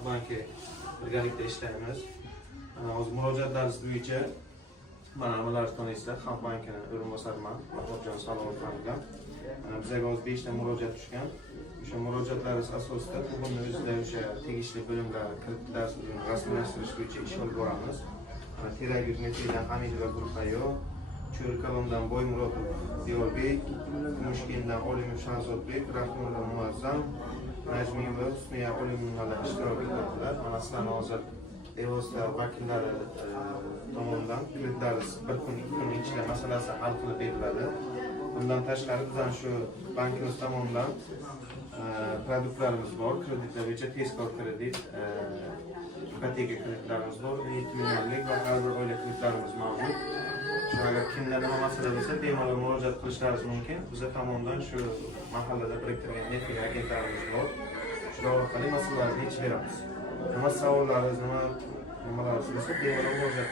Xalq banki birgalikda ishlaymiz. Hozir murojaatlaringiz bo'yicha mana nimalarni tanlaysizlar. Xalq bankining o'rinbosariman, Mahmudjon Salomovxon bilan. Bizga hozir 5 ta murojaat tushgan. O'sha murojaatlaringiz asosida bugunning o'zida o'sha tegishli bo'limlarni kiritib rasmiylashtirish bo'yicha ish olib boramiz. Teragir Mete'dan Hamidova Gulhayo, Cho'rkalondan Boymurodov Diyorbek, Kumushkindan Olimov Shahzodbek, Rahmondan Muazzam, Najmiyeva Husniya Olimovalar ishtirok etdilar. Mana sizlarni hozir Evosda vakillari tomonidan kreditlaringiz 1 kun 2 kun ichida masalasi hal qilib beriladi. Bundan tashqari bizning shu bankimiz tomonidan produktlarimiz bor. Kreditlar bo'yicha tezkor kredit, ipoteka kreditlarimiz bor. 7 millionlik va har bir oila kreditlarimiz mavjud. Agar kimlar nima masala bo'lsa, bemalol murojaat qilishlaringiz mumkin. Biz tomonidan shu mahallada biriktirilgan network agentlarimiz bor. Shular orqali masalalarni yechib beramiz. Nima savollaringiz, nimalar bo'lsa, bemalol murojaat